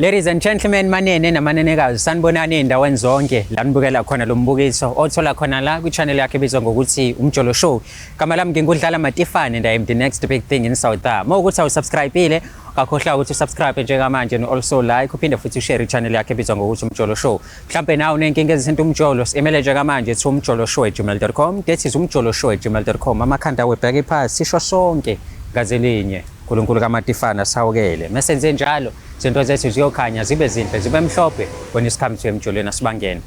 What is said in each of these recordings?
Ladies and gentlemen, manene namanenekazi sanibonani endaweni zonke la nibukela khona lo mbukiso othola khona la ku channel yakhe ebizwa ngokuthi Umjolo Show. Kama lami ngingudlala Matifane and I am the next big thing in South Africa. Mawukuthi awusubscribeile akhohlwa ukuthi usubscribe njengamanje and also like uphinde futhi share channel yakhe ebizwa ngokuthi Umjolo Show. Mhlambe nawe unenkinga ezisinto umjolo email njengamanje ethi umjoloshow@gmail.com. That is umjoloshow@gmail.com. Amakhanda webheke phansi sisho sonke ngazelinye. Nkulunkulu kaMatifane asawukele. Mesenze njalo izinto zethu ziyokhanya zibe zinhle zibe mhlophe when it comes to emjolweni asibangene.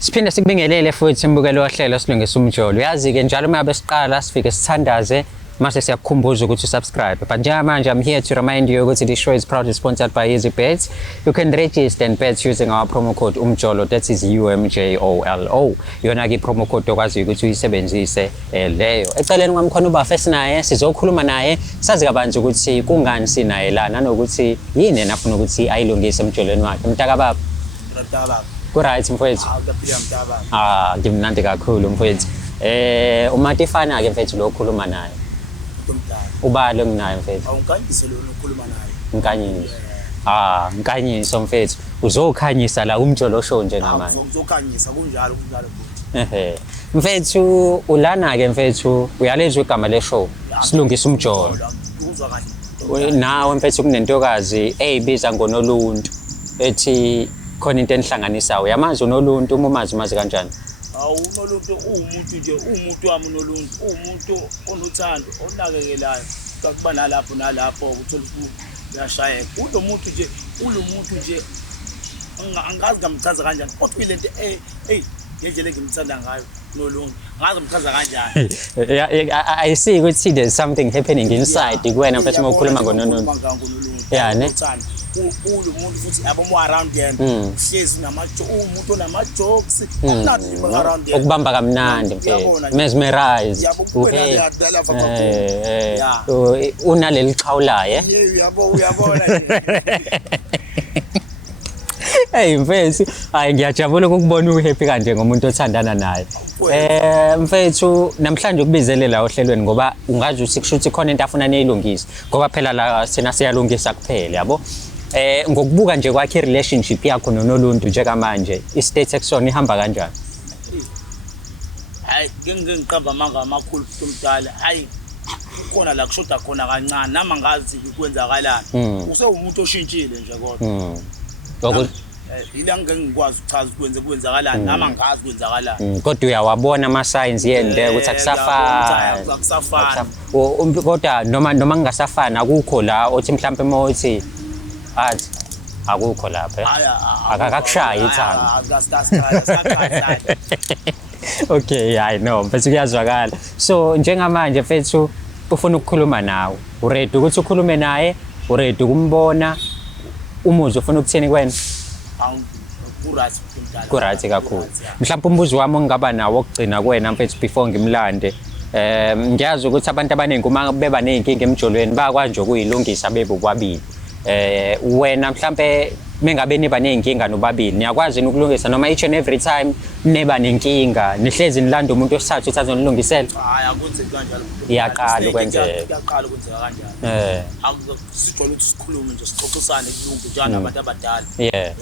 Siphinde sikubingelele futhi imbukelo ohlelo silungisa umjolo. Uyazi ke njalo uma besiqala sifike sithandaze mase siyakukhumbuza ukuthi subscribe. But njengamanje I'm here to remind you ukuthi the show is proudly sponsored by EasyBets. You can register and bet using our promo code UMJOLO, that is UMJOLO. Yona ke promo code okwazi ukuthi uyisebenzise leyo. Eceleni kwami khona ubafa esinaye sizokhuluma naye sazi kabanzi ukuthi kungani sinaye la nanokuthi yini enafuna ukuthi ayilungise emjolweni wakhe. Mtaka baba. Right mfowethu. Ngimnandi kakhulu mfowethu. uMatifane ke mfethu lo khuluma naye. Ubalo enginayo mfethu. Awunkanyise lo okhuluma naye. Nkanyise. Nkanyise mfethu. Uzokhanyisa la Umjolo Show njengamanje. Uzokhanyisa kunjalo futhi. Mfethu ulana ke mfethu uyalezwe igama le show silungisa umjolo. Uzwa kahle. Nawe mfethu kunentokazi eyibiza ngonoluntu ethi khona into enihlanganisayo. Uyamazi unoluntu uma umazi kanjani? Unoluntu umuntu nje umuntu wami unoluntu umuntu onothando onakekelayo kuba nalapho ukuthola uyashaya ulo muntu nje angazi ngamchaza kanjani kodwa ilento ngendlela engimthanda ngayo noluntu ngazi ngamchaza kanjani. I see ukuthi there's something happening inside kuwena mfethu uma ukhuluma ngonoluntu. Yeah ne umuntu futhi yabo around yena uhlezi umuntu onama-jokes around yena ukubamba kamnandi mfethu mesmerize unaleli xhawulayo uyabona hey mfethu ngiyajabula ukubona uhappy kanje ngomuntu othandana naye. Mfethu namhlanje ukubizele la ohlelweni ngoba ungazi ukuthi kushuthi khona into afuna neyilungise ngoba phela la sina siyalungisa kuphela yabo. Ngokubuka nje kwakhe relationship yakho nonoluntu njengamanje istate action ihamba kanjani? Hayi ngiqamba amanga amakhulu futhi umdala hayi khona la kushoda khona kancane nama ngazi ukwenzakalani usewumuntu oshintshile nje kodwa ila ngengikwazi ukuchaza ukwenzakalani nama ngazi kwenzakalani kodwa uyawabona ama signs yende ukuthi akusafani kodwa noma kungasafani akukho la othi mhlambe mothi athi akukho lapha akakushayi ithanga. Okay I know bese kuyazwakala. So njengamanje mfethu ufuna ukukhuluma nawe uready ukuthi ukhulume naye uready ukumbona umuzi ufuna ukuthini kwena? Kuright kakhulu. Mhlawumbe umbuzo wami ngingaba nawo okugcina kwena mfethu before ngimlande. Ngiyazi ukuthi abantu abaningi uma beba nezinkinga emjolweni bayakwazi nje ukuyilungisa bebe kwabili. Wena mhlambe mengabe niba nezinkinga nobabili niyakwazi ukulungisa noma each and every time neba nenkinga nihlezi nilanda umuntu osathu ukuthi azonilungisela? Hayi akuthi kanjalo. Iyaqala ukwenzeka. Iyaqala ukwenzeka kanjalo. Akusijolo ukuthi sikhulume nje sixoxisane kulungu njalo abantu abadala. Yeah.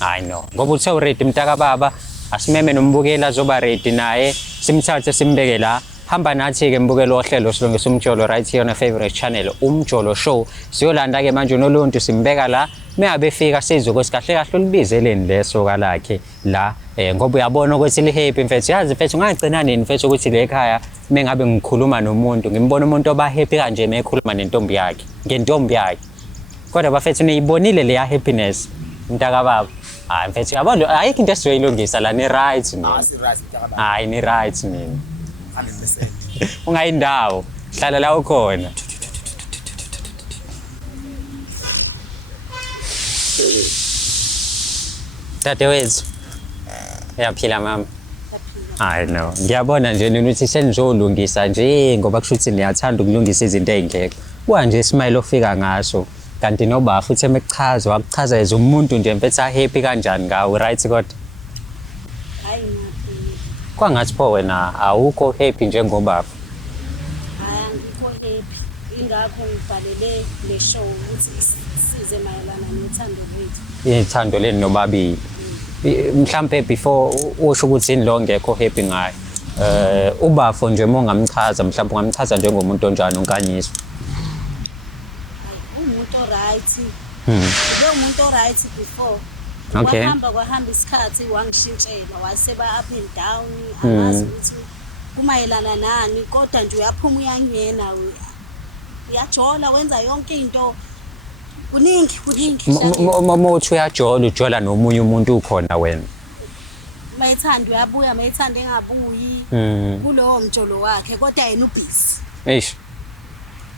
I know. Ngoba uthe uready mtaka baba asimeme nombukela zoba ready naye simthathe simbeke la. Hamba nathi ke mbukelo ohlelo silungisa umjolo right here on a favorite channel Umjolo Show. Siyolanda ke manje unoluntu simbeka la meyabe fika sizwe ukuthi kahle ulibizeleni leso kalakhe la ngoba uyabona ukuthi li happy mfethu yazi mfethu ngagcina nini mfethu ukuthi le ekhaya mengabe ngikhuluma nomuntu ngimbona umuntu oba happy kanje mekhuluma nentombi yakhe ngentombi yakhe kodwa bafethu niyibonile le happiness mntaka baba. Hayi mfethu yabona ayikho into esizoyilungisa la ni right nini? Hayi ni right nini? 100%. Ungayindawo hlala la ukhona. Tatewethu uyaphila mama? I know. Ngiyabona nje nithi senizolungisa nje ngoba kushuthi niyathanda ukulungisa izinto ezingekho. Kwanje ismile ofika ngaso kanti noba futhi emekuchaza wakuchazeza umuntu nje mfethu happy kanjani ngawe right kodwa? Hayi Kwangathi pho wena awukho happy njengobaba. Hhayi angikho happy. Ingakho ngibhalele le show ukuthi isize mayelana nothando lwethu. Ithando leni nobabili. Mhlambe before usho ukuthi ini lo ngekho happy ngayo. Ubafo nje mongamchaza mhlawumbe ungamchaza njengomuntu onjani unkanyiswa. Umuntu right. Ube umuntu right before. Okay. Kwahamba isikhathi wangishintshela waseba up and down angazi ukuthi kumayelana nani kodwa nje uyaphuma uyangena uyajola wenza yonke into kuningi Mothi uyajola ujola nomunye umuntu ukhona wena. mayithanda uyabuya mayithanda engabuyi kulowo mjolo wakhe kodwa yena ubusy. Eish.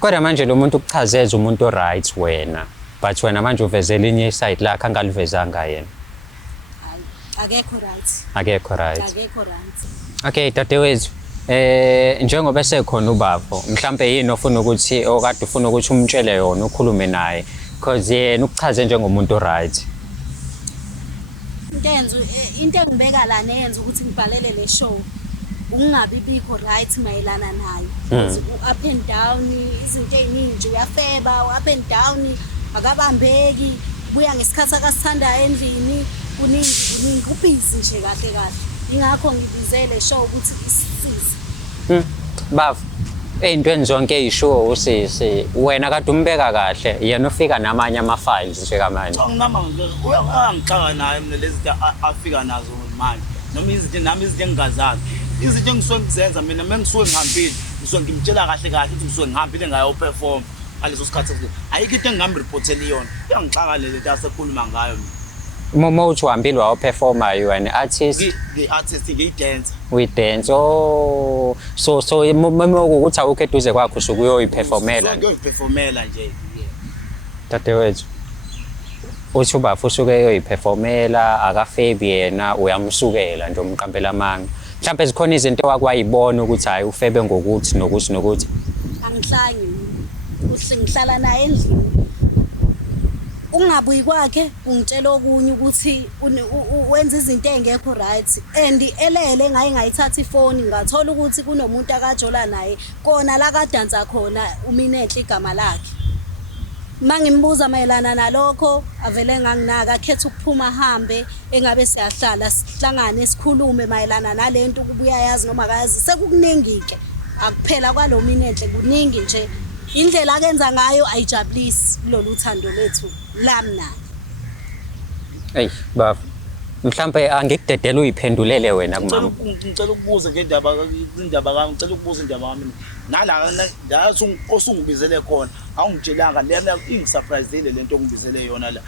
Kodwa manje lo muntu ukuchazeza umuntu oright wena. But wena manje uvezela inye side lakhe angalivezanga yena. Akekho right. Akekho right. Akekho right. Okay, dadewethu. Njengoba sekhona ubafo, mhlambe yini ofuna ukuthi okade ufuna ukuthi umtshele yona ukhulume naye because yena ukuchaze njengomuntu right. Into engibeka la nenza ukuthi ngibhalele le show ungabi bikho right mayelana nayo. Up and down izinto eziningi nje uyafeba up and down akabambeki buya ngesikhathi akasithandayo endlini kuningi ubhizi nje kahle ingakho ngibizele show ukuthi isisize. Bafo ey'ntweni zonke ey'shuwo usisi wena kade umbeka kahle yena ufika namanye ama-files nje kamanje. Uyangixaka naye mina lezi zinto afika nazo manje noma izinto engingazazi izinto engisuke ngizenza mina mengisuke ngihambile ngisuke ngimtshela kahle ukuthi ngisuke ngihambile ngayo perform ngaleso sikhathi ayikho into engingamreportela iyona iyangixaka le nto asekhuluma ngayo mina. Uma uthi uhambile wayoperforma wena artist ngi-artist ngiyi-dancer. We-dance so uma ukuthi awukho eduze kwakho usuke uyoyiperformela. Ngiyoyiperformela nje. Dadewethu uthi ubafo usuke eyoyiperformela akafebi yena uyamsukela nje umqampela amanga. Mhlawumbe zikhona izinto wakwayibona ukuthi hayi ufebe ngokuthi nokuthi. Angihlangi ngihlala naye endlini. Ungabuyi kwakhe ungitshela okunye ukuthi wenza izinto engekho right and elele ngayithatha ifoni ngathola ukuthi kunomuntu akajola naye kona la kadansa khona uMinenhle igama lakhe. Mangimbuza mayelana nalokho avele nganginaka akhetha ukuphuma ahambe engabe siyahlala sihlangane sikhulume mayelana nalento kubuya yazi noma akayazi sekukuningi ke akuphela kwalo Minenhle kuningi nje indlela akenza ngayo ayijabulisi kulolu thando lethu lamna. Hey bafo mhlawumbe angikudedela uyiphendulele wena kumama. Ngicela ukubuza nje indaba ngicela ukubuza indaba yami nala osungibizele khona awungitshelanga lena ingisurprisele lento ongibizele yona la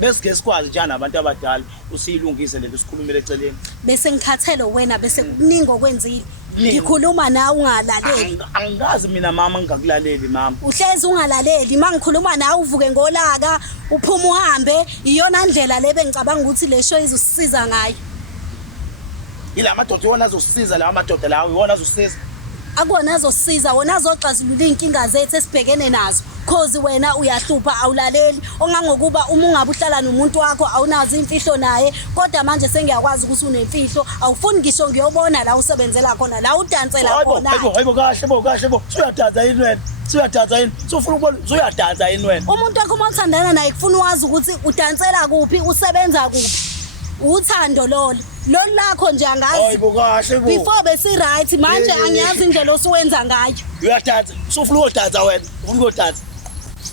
bese ke sikwazi njani abantu abadala usiyilungise lento sikhulumele eceleni bese ngikhathele wena bese kuningi okwenzile ngikhuluma nawe ungalaleli. Angazi mina mama ngingakulaleli mama. Uhlezi ungalaleli mangikhuluma nawe uvuke ngolaka uphuma uhambe iyona ndlela lebe ngicabanga ukuthi le show izosisiza ngayo. Ila madoda iwona azosisiza la madoda lawo iwona azosisiza. Akona azosisiza wona azoxazulula inkinga zethu esibhekene nazo cause wena uyahlupha awulaleli ongangokuba uma ungabe uhlala nomuntu wakho awunazi imfihlo naye kodwa manje sengiyakwazi ukuthi unemfihlo awufuni ngisho ngiyobona la usebenzela khona la udansela khona. Hayibo kahle bo uyadansa yini wena uyadansa yini sofuna ukubona uyadansa yini wena. Umuntu wakho uma uthandana naye kufuna wazi ukuthi udansela kuphi usebenza kuphi uthando lolo lakho nje angazi. Hayibo kahle bo before besi right manje angiyazi indlela osuwenza ngayo. Uyadansa sofuna ukudansa wena ufuna ukudansa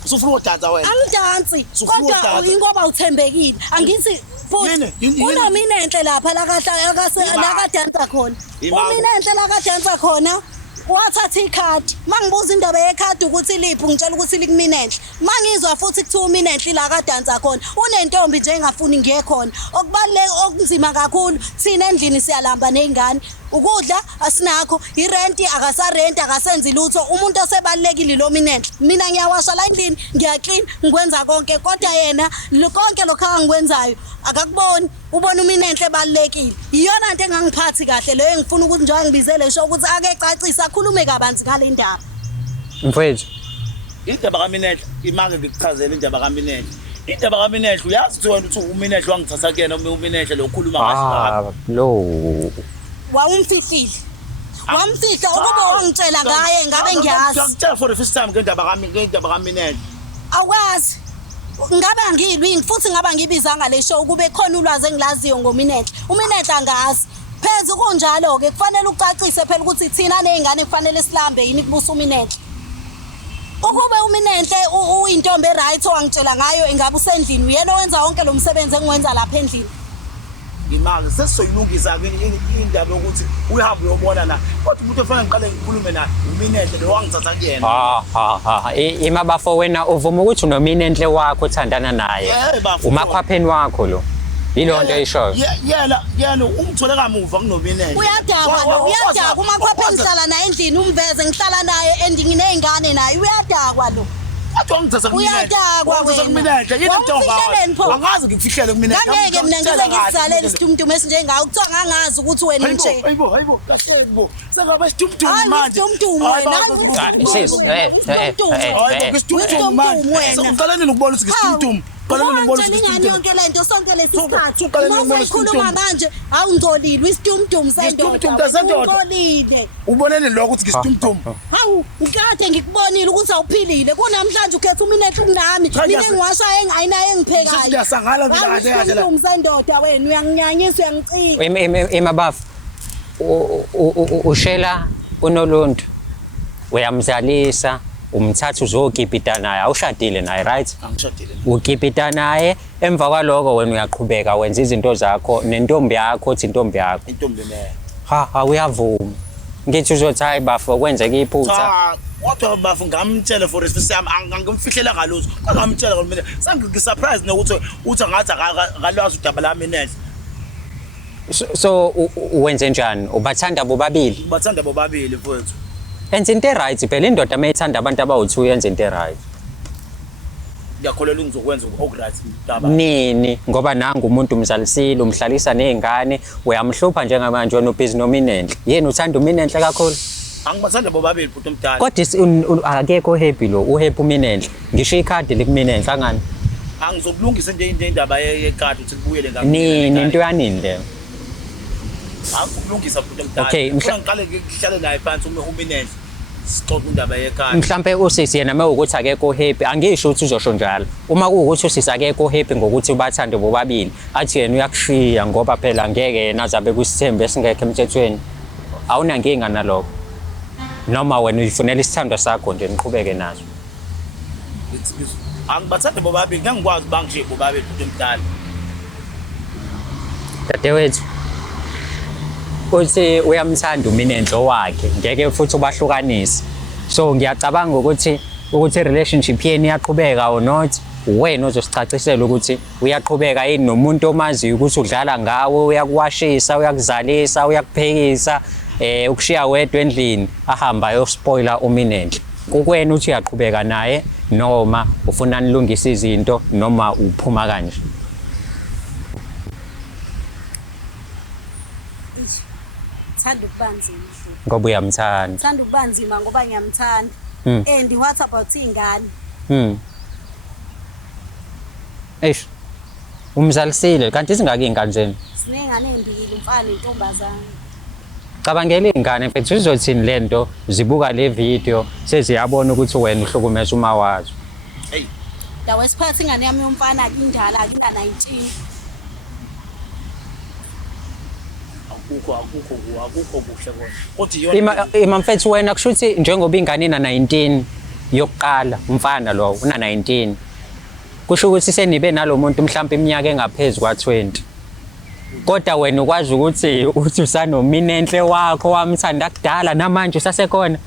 sofuna ukudansa wena. Angidansi kodwa ingoba uthembekile angithi futhi unoMinenhle lapha la kadansa khona uMinenhle la kadansa khona wathatha ikhadi mangibuza indaba yekhadi ukuthi liphi ngitshela ukuthi likuMinenhle mangizwa futhi kuthiwa uMinenhle la kadansa khona unentombi nje engafuni ngiye khona okubaleke okunzima kakhulu thina endlini siyalamba nezingane ukudla asinakho irenti akasarenti akasenzi lutho umuntu osebalekile lo Minenhle mina ngiyawasha la endlini ngiyaclean ngikwenza konke kodwa yena konke lokho angikwenzayo akakuboni ubona uMinenhle ebalekile iyona into engangiphathi kahle leyo engifuna ukuthi njengoba ngibizele sho ukuthi ake ecacisa akhulume kabanzi ngale ndaba. Mfowethu indaba kaMinenhle imake ngikuchazele indaba kaMinenhle indaba kaMinenhle uyazi ukuthi wena uthi uMinenhle wangithatha kuyena uMinenhle lo khuluma kahle lo wawumfihlile. Wamfihla ukuba wangitshela ngaye ngabe ngiyazi. Ngitshela for the first time ngendaba kaMinene. Awukwazi. Ngabe angilwi futhi ngaba ngibizanga le show kube khona ulwazi engilaziyo ngoMinenhle. uMinenhle angazi. Pheze kunjalo ke kufanele ucacise phela ukuthi thina nezingane kufanele silambe yini kubusa uMinenhle. Ukube uMinenhle uyintombi right owangitshela ngayo engabe usendlini uyena owenza wonke lo msebenzi engiwenza lapha endlini. Imali sesizoyilungisa ke indaba yokuthi uyahambe uyobona la kodwa umuntu ofanele ngiqale ngikhulume naye uMinenhle lo wangithatha kuyena. Imabafo wena uvuma ukuthi unoMinenhle wakho othandana naye umakhwapheni wakho lo yilo nto eyishoyo. Yena ungithole kamuva kunoMinenhle. Uyadakwa umakhwapheni ngihlala naye endlini umveze ngihlala naye endingini nezingane naye uyadakwa lo. Uyadakwa wena. Angazi ngikufihlele kuMinenhle. Ngeke mina ngize ngizalele isitumtumu esinjengawo kuthiwa ngangazi ukuthi wena nje. Hayibo kahlebo. Sengabe isitumtumu manje. Isitumtumu wena. Isitumtumu manje. Uqaleni ukubona ukuthi isitumtumu. Qaleni ngibona ukuthi yonke lento sonke lesikhathi. Uma ukhuluma manje awungcolile isitumtumu sendoda. Ubonene lokho ukuthi isitumtumu. Hawu ukade ngikubonile ukuthi awuphilile kunamhlanje ukhetha uMinenhle kunami mina engiwashaya ayinaye engiphekayo. Siyasangala mina kahle kahle la. Isitumtumu sendoda wena uyanginyanyisa uyangicika. Emabafu ushela uNoluntu uyamzalisa umthatha uzogibhida naye awushadile naye right? Angishadile. Ugibhida naye emva kwaloko wena uyaqhubeka wenza izinto zakho nentombi yakho othi intombi yakho. Intombi leyo. Ha uyavuma. Ngithi uzothi hayi bafo kwenzeka iphutha. Cha kodwa bafu ngamtshela for this sami angimfihlela ngalutho. Kodwa ngamtshela mina sangisurprise nokuthi uthi ngathi akalwazi udaba laMinenhle. So wenze njani? Ubathanda bobabili? Bathanda bobabili mfowethu. Enza into right phela indoda mayithanda abantu abawu2 yenza into right. Ngiyakholela ngizokwenza okuright udaba. Nini ngoba nanga umuntu umzalisile umhlalisa nezingane uyamhlupha njengamanje wena ubhizi noMinenhle. Yena uthanda uMinenhle kakhulu? Angibathanda bobabili futhi umdala. Kodwa akekho happy lo uhappy uMinenhle. Ngisho ikhadi likuMinenhle angani? Angizokulungisa nje indaba yekati ukuthi kubuyele ngayo. Nini into yanini le? Ukulungisa futhi umdala. Okay, ngiqale ngihlale naye phansi uMinenhle. Sixoxa indaba yekati. Mhlambe usisi yena mawukuthi akekho happy angisho ukuthi uzosho njalo. Uma kuwukuthi usisi akekho happy ngokuthi ubathande bobabili athi yena uyakushiya ngoba phela ngeke yena azabe kusithembe esingekho emthethweni. Awunankinga nalokho. Noma wena uyifunela isithando sakho nje niqhubeke naso. Angibathanda bobabili ngangikwazi bangishiye bobabili futhi umdala. Dadewethu uthi uyamthanda uMinenhle wakhe ngeke futhi ubahlukanise. So ngiyacabanga ukuthi relationship yeni iyaqhubeka or not wena ozosicacisela ukuthi uyaqhubeka yini nomuntu omaziyo ukuthi udlala ngawe uyakuwashisa uyakuzalisa uyakuphekisa ukushiya wedwa endlini ahamba ayospoila uMinenhle. Kukwena uthi uyaqhubeka naye noma ufuna nilungisa izinto noma uphuma kanje. Thanda ukubanzima. Ngoba uyamthanda. Thanda ukubanzima ngoba ngiyamthanda. And what about ingane? Umzalisile kanti singaki ingane zenu? Sinengane embili umfana nentombazana. Cabangela ingane mfethu sizothini lento zibuka le video seziyabona ukuthi wena uhlukumeza uma wazo. Hey. Dawe siphathe ingane yami yomfana akindala akina 19. Akukho kuhle kona. Kodwa yona ima mfethu wena kushuthi njengoba ingane ina 19 yokuqala umfana lo una 19 kusho ukuthi senibe nalomuntu mhlawumbe iminyaka engaphezulu kwa20 kodwa wena ukwazi ukuthi usanoMinenhle wakho wamthanda kudala namanje usasekhona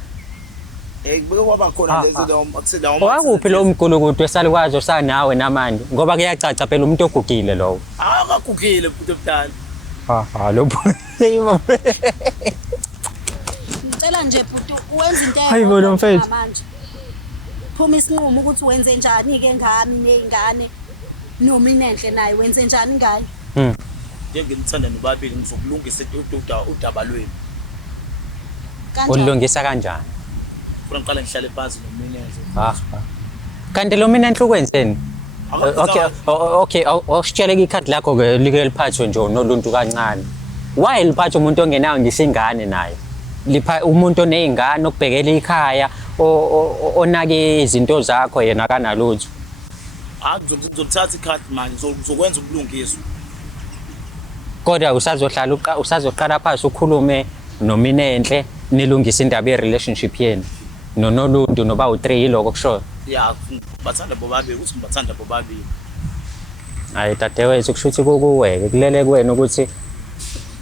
beke kwaba khona lezi akusela wakuphi lo mgulukudu esalukwazi osanawe namanje ngoba kuyacaca phela umuntu ogugile lowo akagugile futhi omdala lo ngicela nje bhuti wenza into Hayibo mfethu manje phuma isinqumo ukuthi wenze njani ke ngami nezingane noMinenhle naye wenze njani ngayo ngithanda nobabili ngizokulungisa udaba lweni ulungisa kanjani funa ngiqale ngihlale phansi noMinenhle kanti lo Minenhle ukwenzeni okay awusitsheleke ikhadi lakho ke like liphathwe nje noLuntu kancane why liphatha umuntu ongenayo ngisingane naye lipha umuntu onezingane okubhekela ikhaya onake izinto zakho yena kanalutho ngizothatha ikhadi manje ngizokwenza ubulungiswa kodwa usazoqala phansi ukhulume noMinenhle nilungisa indaba ye-relationship yenu noNoluntu noba u3 yiloko kusho ya bathanda bobabili ukuthi ngibathanda bobabili hayi dadewethu kusho ukuthi kukuweke kulele kuwena ukuthi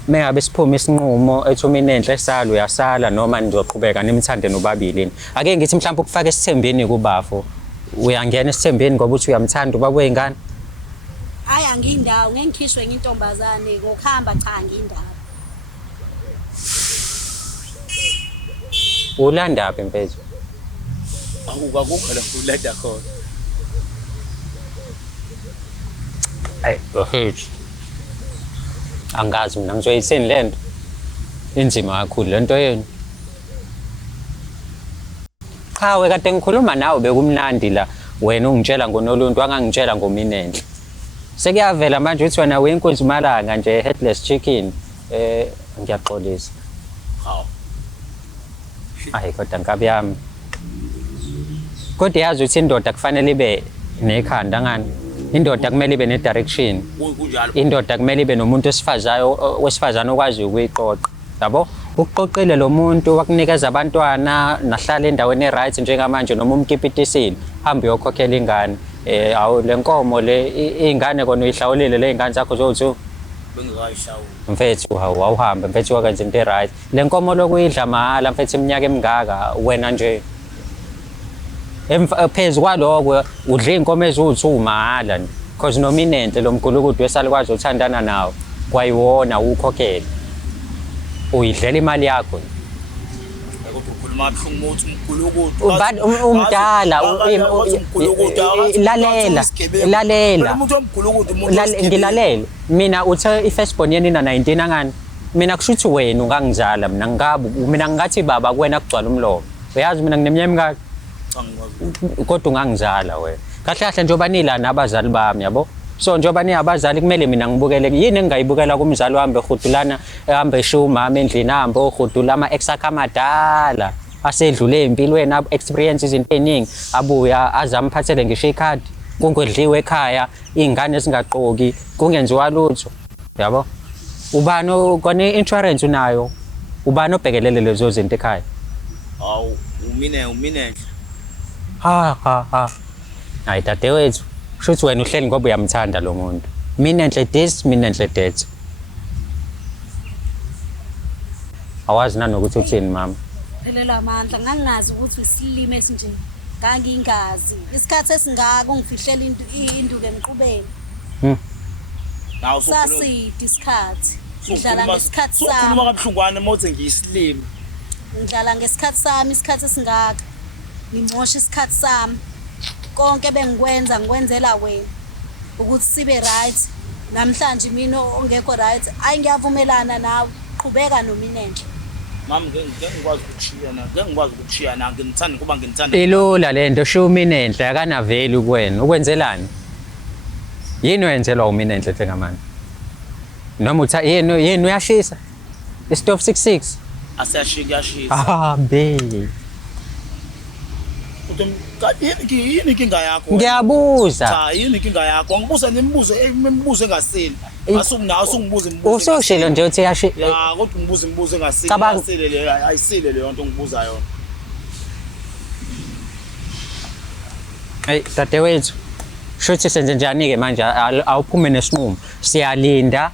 mengabe siphuma isinqumo ethi uMinenhle esala uyasala noma nizoqhubeka nimthande nobabili ake ngithi mhlawumbe ukufaka esithembeni kubafo uyangena esithembeni ngoba uthi uyamthanda ubaba wengane hayi angindawo ngeke ngikhishwe ngintombazane ngokuhamba cha ngindawo ulandaphi mfethu akukho la ulanda khona bafethu angazi mina ngizoyithini lento inzima kakhulu lento yenu chawe kade ngikhuluma nawe bekumnandi la wena ungitshela ngoNoluntu angangitshela ngoMinenhle sekuyavela manje uthi wena uyinkunzi malanga nje headless chicken ngiyaxolisa hawu hayi kodwa nkabi yami kodwa yazi ukuthi indoda kufanele ibe nekhanda ngani indoda kumele ibe ne-direction kunjalo indoda kumele ibe nomuntu wesifazane okwazi ukuyixoxa yabo ukuqoqile lo muntu wakunikeza abantwana nahlala endaweni e-right njengamanje noma umkipitisile hambe uyokhokhela ingane awu le nkomo le ingane kona uyihlawulile le ingane zakho zowu bengikayishawula mfethu awuhambe mfethu wakwenza into e-right le nkomo lokuyidla mahhala mfethu iminyaka emingaka wena nje phezu kwaloko udla iy'nkomo eziwu-2 mahhala because noMinenhle lo mgulukudu wesalikwazi uthandana nawo kwayiwona ukhokhele uyidlela imali yakho ukhuluma kabuhlungu uthi umgulukudu umdala lalela umuntu omgulukudu ngilalele mina uthe i-firstborn yenina 19 angani mina kusho ukuthi wena ungangizala mina mina ngingathi baba kuwena kugcwala umlomo uyazi mina ngineminyaka emingaki kodwa ungangizala wena kahle kahle njengoba nila nabazali bami yabo so njengoba niyabazali kumele mina ngibukele yini engingayibukela kumzali wami ehudulana ehambe eshiya umama endlini ahambe ohudula ama-ex akhe amadala asedlule empilweni experience izinto eziningi abuya azamphathele ngisho ikhadi kungedliwe ekhaya iy'ngane ezingaqoki kungenziwa lutho yabo ubani kona i-insurance unayo ubani obhekelele lezo zinto ekhaya hawu uMinenhle hayi dadewethu kusho ukuthi wena uhleli ngoba uyamthanda lo muntu Minenhle this Minenhle that awazi nanokuthi uthini mama phelela amandla ngangingazi ukuthi isilimo esinje ngangingazi isikhathi esingaka ungifihlela induku emqubeni nawu sasidi isikhathi ngidlala ngesikhathi sami sokhuluma kabuhlungwane mawuthi ngiyisilimo ngidlala ngesikhathi sami isikhathi esingaka ngimosha isikhathi sami konke bengikwenza ngikwenzela wena ukuthi sibe right namhlanje mina ongekho right ayingiyavumelana nawe qhubeka noMinenhle mama ngengikwazi ukukushiya ngimthanda kuba ngimthanda ilula lento sho uMinenhle akanaveli kuwena ukwenzelani yini wenzelwa uMinenhle njengamanje noma uthi yini uyashisa istove 66 asiyashika be yini inkinga yakho ngiyabuza cha yini inkinga yakho angibuza nemibuzo engasile asungibuza imibuzo usoshilo nje uthi yashi ya kodwa ngibuza imibuzo engasile asile le ayisile le nto ngibuza yona hey dadewethu shothi senze njani ke manje awuphume nesinqumo siyalinda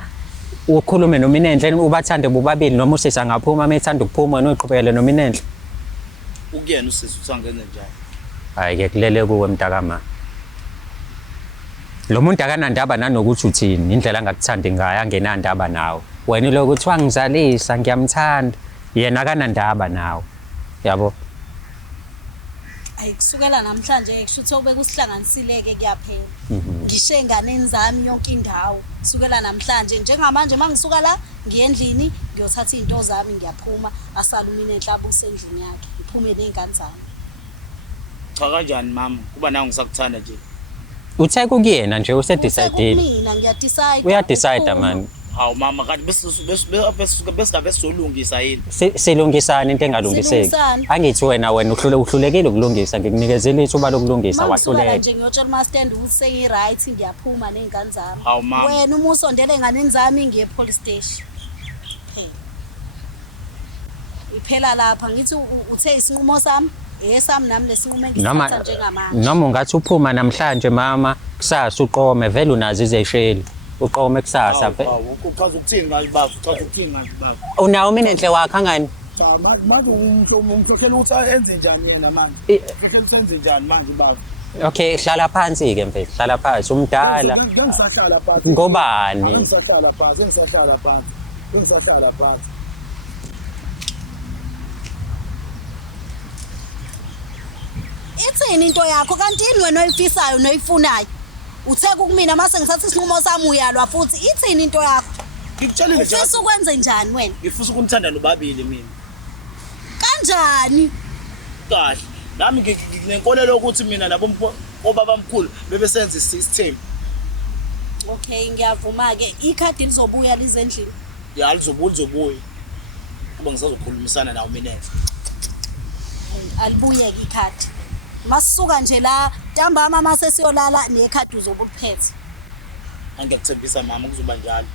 ukhulume noMinenhle ubathande bobabili noma usisa ngaphuma methanda ukuphuma noqhubekele noMinenhle ukuyena usisi uthangenze njani hayi ke kulele kuwe mntakama lo muntu akanandaba nanokuthi uthini indlela angakuthandi ngayo angenandaba nawe wena lokuthi wangizalisa ngiyamthanda yena akanandaba nawe yabo ayikusukela namhlanje kusho ukuthi obeka usihlanganisileke kuyaphela ngisho enganeni zami yonke indawo kusukela namhlanje njengamanje mangisuka la ngiye endlini ngiyothatha izinto zami ngiyaphuma asala uMinenhle abuse endlini yakhe ngiphume nezingane zami cha kanjani mama kuba nawe ngisakuthanda nje uthe kuyena nje usedecide mina ngiyadecide uyadecide man Hawu mama kanti besingabe sizolungisa yini? Silungisana into engalungiseki. Silungisane. Angithi wena uhlulekile ukulungisa ngikunikezela ithuba lokulungisa Mangisuka wahluleka. nje ngiyotshela umastand ukuthi sengi-right ngiyaphuma ney'ngane zami. Hawu mama. Wena uma usondele ey'nganeni zami ngiye police station. Iphela lapha ngithi uthe isinqumo sami esami nami lesinqumo engisithatha njengamanje. Noma ungathi uphuma namhlanje mama kusasa uqome vele unazo izesheli uqome kusasa Uchaza ukuthini ngalibafu? Uchaza ukuthini ngalibafu? unawo mina enhle wakhe angani Cha manje umhlohlelo ukuthi enze njani yena manje? Umhlohlelo senze njani manje baba? okay hlala phansi ke mfethu hlala phansi umdala Ngisahlala phansi. ngobani Ngisahlala phansi, ngisahlala phansi. Ngisahlala phansi. Ithini into yakho kanti yini wena oyifisayo noyifunayo? Uthe kumina mase ngithatha isinqumo sami uyalwa futhi ithini into yakho? Ngikutshelile nje. Ufisa ukwenze njani wena? Ngifisa ukumthanda nobabili mina. Kanjani? Kahle. Nami nginenkolelo ukuthi mina nabo obabamkhulu bebesenza isystem. Okay ngiyavuma ke ikhadi lizobuya lizendlini. Ya lizobuya. Kuba ngisazokhulumisana nawe mina. Alibuye ke ikhadi. Masisuka nje la ntambama mase siyolala nekhadi uzobuliphethe. Angikuthembisa mama kuzoba njalo.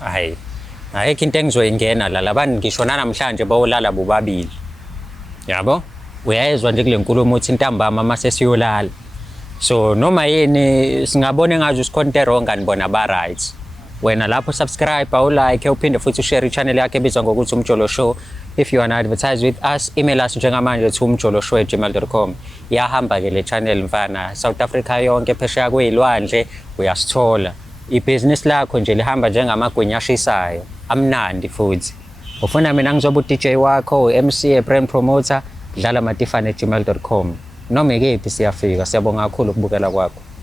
hayi ayikho into engizoyingena la labani ngisho namhlanje bawolala bobabili yabo uyayezwa nje kule nkulumo uthi intambama mase siyolala so noma yini singabona engazi usikhonte wrong anibona ba right wena lapho subscribe like uphinde futhi ushare i-channel yakhe ebizwa ngokuthi Umjolo Show. If you wanna advertise with us, email us njengamanje to umjoloshow@gmail.com. Yahamba ke le channel mfana South Africa yonke phesheya kwezilwandle uyasithola. Ibhizinisi lakho nje lihamba njengamagwinya ashisayo amnandi futhi. Ufuna mina ngizoba uDJ wakho, MC, brand promoter, dlala matifane@gmail.com. Noma ikephi siyafika. Siyabonga kakhulu ukubukela kwakho.